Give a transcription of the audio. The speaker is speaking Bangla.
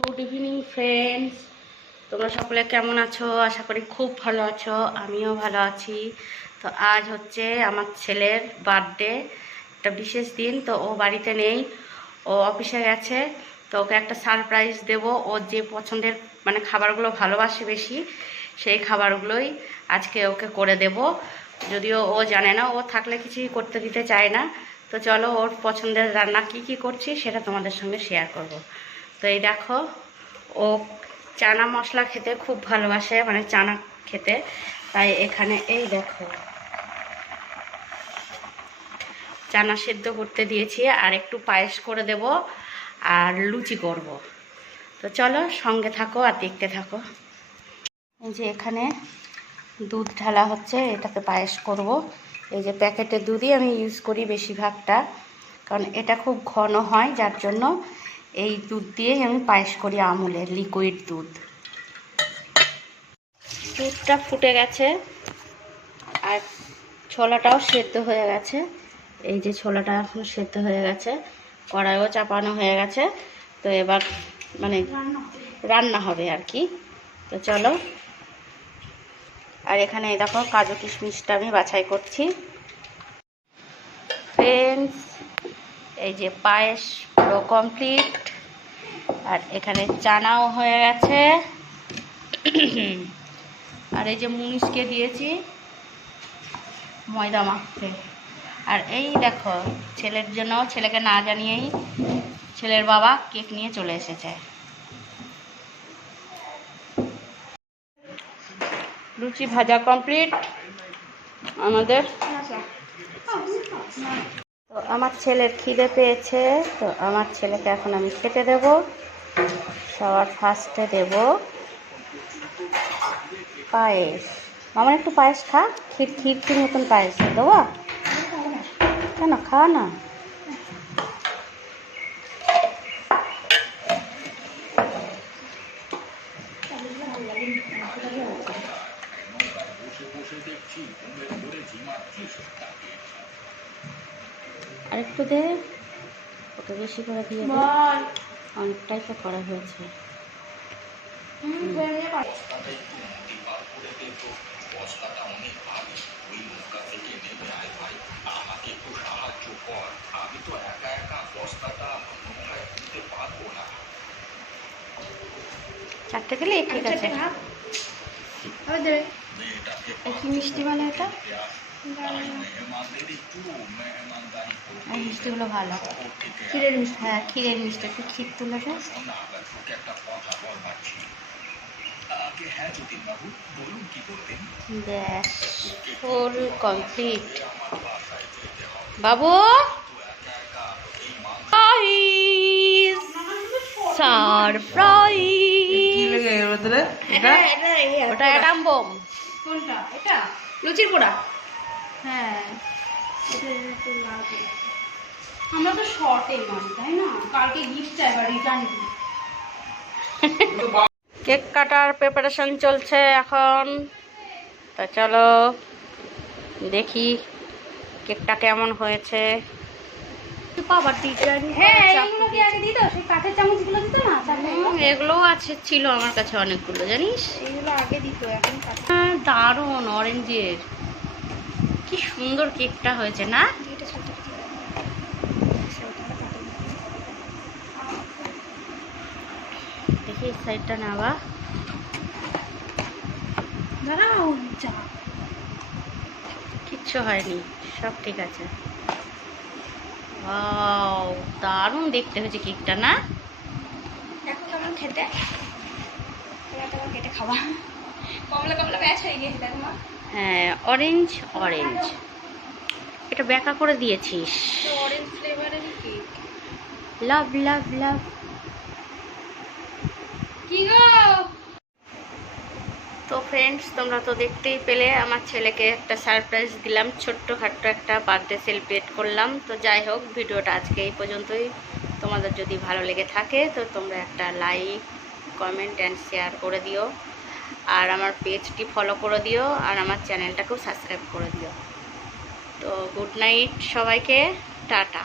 গুড ইভিনিং ফ্রেন্ডস, তোমরা সকলে কেমন আছো? আশা করি খুব ভালো আছো, আমিও ভালো আছি। তো আজ হচ্ছে আমার ছেলের বার্থডে, একটা বিশেষ দিন। তো ও বাড়িতে নেই, ও অফিসে গেছে। তো ওকে একটা সারপ্রাইজ দেব। ও যে পছন্দের খাবারগুলো ভালোবাসে বেশি, সেই খাবারগুলোই আজকে ওকে করে দেব। যদিও ও জানে না, ও থাকলে কিছুই করতে দিতে চায় না। তো চলো ওর পছন্দের রান্না কি করছি সেটা তোমাদের সঙ্গে শেয়ার করব। তো এই দেখো, ও চানা মশলা খেতে খুব ভালোবাসে, চানা খেতে। তাই এখানে এই দেখো চানা সেদ্ধ করতে দিয়েছি, আর একটু পায়েস করে দেব, আর লুচি করব। তো চলো সঙ্গে থাকো আর দেখতে থাকো। এই যে এখানে দুধ ঢালা হচ্ছে, এটাতে পায়েস করব। এই যে প্যাকেটের দুধই আমি ইউজ করি বেশিরভাগটা, কারণ এটা খুব ঘন হয়, যার জন্য এই দুধ দিয়েই আমি পায়েস করি, আমুলের লিকুইড দুধ। দুধটা ফুটে গেছে আর ছোলাটাও সেদ্ধ হয়ে গেছে। এই যে ছোলাটা এখন সেদ্ধ হয়ে গেছে, কড়াইও চাপানো হয়ে গেছে। তো এবার রান্না হবে আর কি। তো চলো। আর এখানে এই দেখো কাজু কিশমিশটা আমি বাছাই করছি। ফ্রেন্ডস, এই যে পায়েস পুরো কমপ্লিট, আর এখানে চানাও হয়ে গেছে। আর এই যে মুনিশকে দিয়েছি ময়দা মাখতে। আর এই দেখো ছেলের জন্য, ছেলেকে না জানিয়েই ছেলের বাবা কেক নিয়ে চলে এসেছে। লুচি ভাজা কমপ্লিট আমাদের। তো আমার ছেলের খিদে পেয়েছে, তো আমার ছেলেকে এখন আমি খেতে দেব। সবার ফার্স্টে দেব পায়েস। আমার একটু পায়েস খা, ক্ষীর মতন পায়েস দেবো। কেন খাওয়া না? আরেকটু দে, ওকে বেশি করে দিয়ে দে, অনেকটাই তো করা হয়েছে। চারটে খেলে ঠিক আছে। কি মিষ্টি মানে এটা? মিষ্টিগুলো ভালো, ক্ষীরের মিষ্টি। হ্যাঁ, ক্ষীরের মিষ্টি, একটু ক্ষীর তুলে দে। ব্যাস, ফুল কমপ্লিট। বাবু সারপ্রাইজ! ওটা অ্যাটাম বোম। কোনটা? এটা লুচির পোড়া। হ্যাঁ, আমরা তো শর্টে মানি, তাই না? কালকে গিফট চাইবা, রিটার্ন। কেক কাটার প্রিপারেশন চলছে এখন। তা চলো দেখি কেকটা কেমন হয়েছে। এগুলো আছে, ছিল আমার কাছে অনেকগুলো, জানিস? এগুলো আগে দিত, এখন দারুণ অরেঞ্জের, কি সুন্দর কেকটা হয়েছে না? দেখি এই সাইডটা নেওয়া। দাঁড়াও, কিচ্ছু হয়নি, সব ঠিক আছে। ওয়াও, দারুণ দেখতে হয়েছে কেকটা না? এখন কেমন খেতে? কেটে খাওয়া কমলা কমলা ব্যাচ হয়ে গেছে, দেখো মা। হ্যাঁ, অরেঞ্জ অরেঞ্জ, এটা ব্যাকা করে দিয়েছিস। অরেঞ্জ ফ্লেভারের কেক। লাভ লাভ লাভ। কি গো? তো ফ্রেন্ডস, তোমরা তো দেখতেই পেলে, আমার ছেলেকে একটা সারপ্রাইজ দিলাম, ছোট্টখাট্টো একটা বার্থডে সেলিব্রেট করলাম। তো যাই হোক, ভিডিওটা আজকে এই পর্যন্তই। তোমাদের যদি ভালো লেগে থাকে তো তোমরা একটা লাইক, কমেন্ট অ্যান্ড শেয়ার করে দিও, আর আমার পেজটি ফলো করে দিও, আর আমার চ্যানেলটাকেও সাবস্ক্রাইব করে দিও। তো গুড নাইট সবাইকে, টাটা।